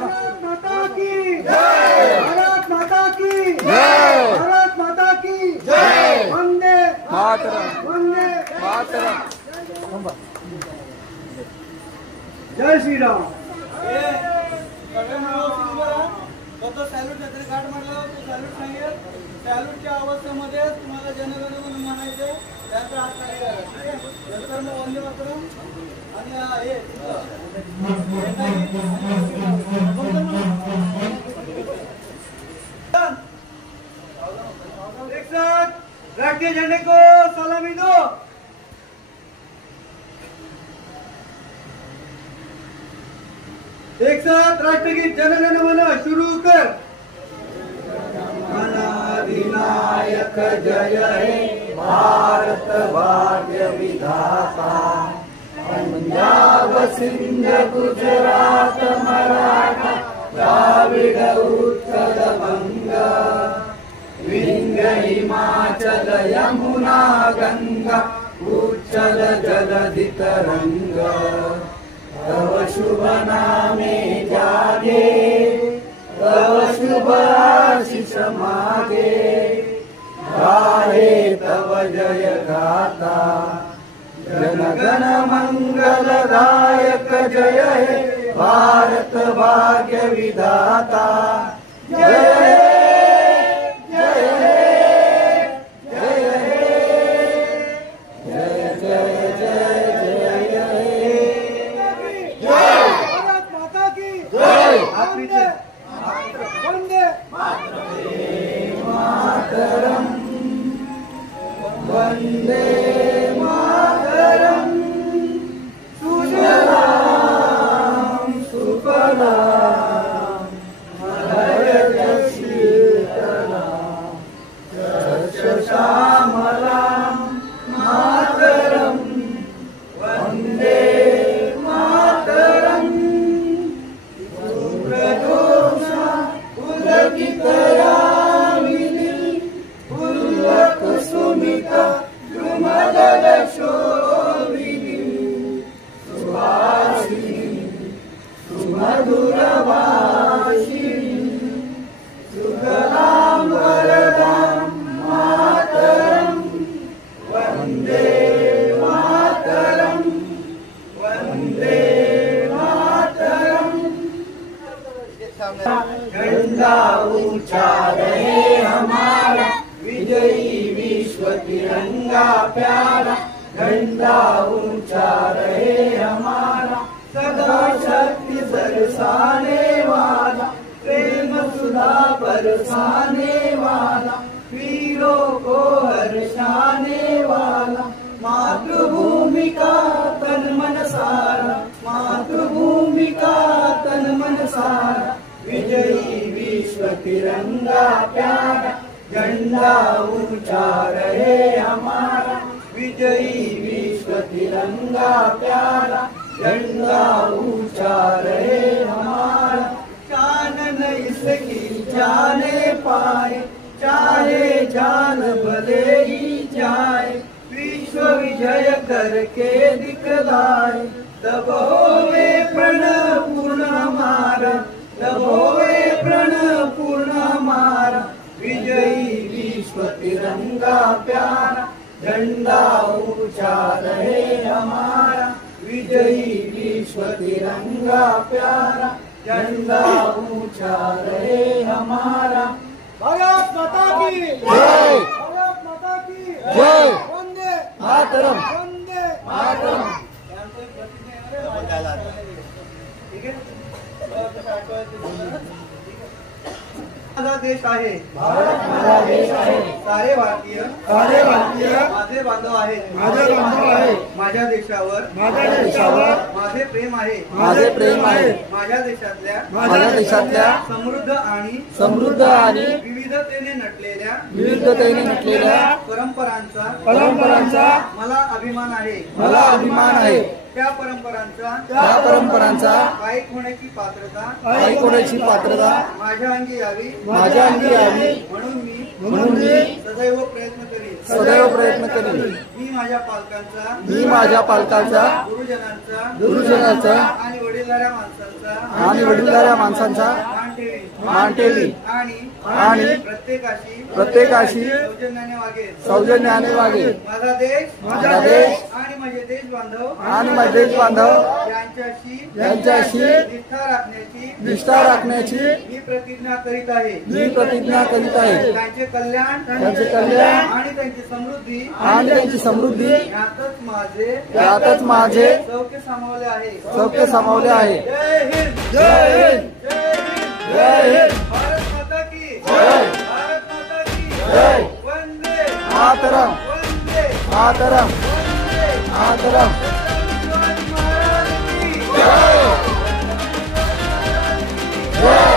भारत माता की जय, भारत माता की जय, भारत माता की जय, वंदे मातरम, वंदे मातरम, जय श्री राम। तो सॅल्यूट छत्री कार्ड म्हटलं तो सॅल्यूट सांगेल. सॅल्यूटच्या अवस्थेमध्ये तुम्हाला जनगण मन म्हणायचंय. त्यानंतर हात खाली करा. ठीक आहे. नंतर मग वंदे मातरम आणि हे एक साथ राष्ट्रीय झंडे को सलामी दो. एक साथ राष्ट्रगीत जनगण मन शुरू कर. विनायक जय हे भारत भाग्य विधाता, पंजाब सिंध गुजरात मराठा द्राविड उत्कल बंग, विंध्य हिमाचल यमुना गंगा उच्चल जलधि तरंग, तव शुभ नामे जागे, तव शुभ आशीष मागे, गाहे तव जय गाथा, जनगण मंगलदायक जय हे भारत भाग्य विधाता, जय हे जय हे जय हे जय जय जय जय जय भारत माता की जय, वंदे वंदे मातरम, वंदे मातरम, सुजलाम सुफलाम मलयज शीतलाम शस्य श्यामलाम मातरम, वंदे मातरम, सुप्रजोषा पुलकितयामिनी पुल्लकुसुमिता द्रुमदल शोभिनी, सुहासिनी सुमधुर भाषिणी, सुगलां वरदां मातरं, वन्दे मातरं, वन्दे मातरं। झंडा ऊंचा रहे हमारा, विजयी विश्व तिरंगा प्यारा, झंडा ऊंचा रहे हमारा, सदा शक्ति बरसाने वाला, प्रेम सुधा बरसाने वाला, वीरों को हर्षाने वाला, मातृभूमि का तन मन सारा, मातृभूमि का तन मन सारा, विजयी विश्व तिरंगा प्यारा, झंडा ऊंचा रहे हमारा, विजयी विश्व तिरंगा प्यारा, झंडा ऊंचा रहे हमारा, शान न इसकी जाने पाए, चाहे जान भले ही जाए, विश्व विजय करके दिखलाए, तब होवे प्रण पूर्ण हमारा, तब होवे प्रण पूर्ण हमारा, विजयी विश्व तिरंगा प्यारा, झंडा ऊंचा रहे हमारा, विजयी विश्व तिरंगा प्यारा, झंडा ऊंचा रहे हमारा। भारत माता की जय, भारत माता की जय, वंदे मातरम, वंदे मातरम। ठीक आहे. माझा देश आहे, भारत माझा देश आहे, सारे भारतीय माझे बांधव आहेत, माझ्या देशावर माझे प्रेम आहे, माझ्या देशातल्या समृद्ध आणि विविधतेने नटलेल्या परंपरांचा मला अभिमान आहे, त्या परंपरांचा पायक होण्याची पात्रता माझ्या अंगी यावी म्हणून मी सदैव प्रयत्न करीन मी माझ्या पालकांचा गुरुजनांचा आणि वडीलधाऱ्या माणसांचा मान ठेवीन आणि प्रत्येकाशी सौजन्याने वागेन माझा देश आणि माझे देश बांधव यांच्याशी निष्ठा राखण्याची मी प्रतिज्ञा करीत आहे त्यांचे कल्याण आणि त्यांची समृद्धी यातच माझे सौख्य सामावले आहे जय हिंद भारत माता की वंदे मातरम जय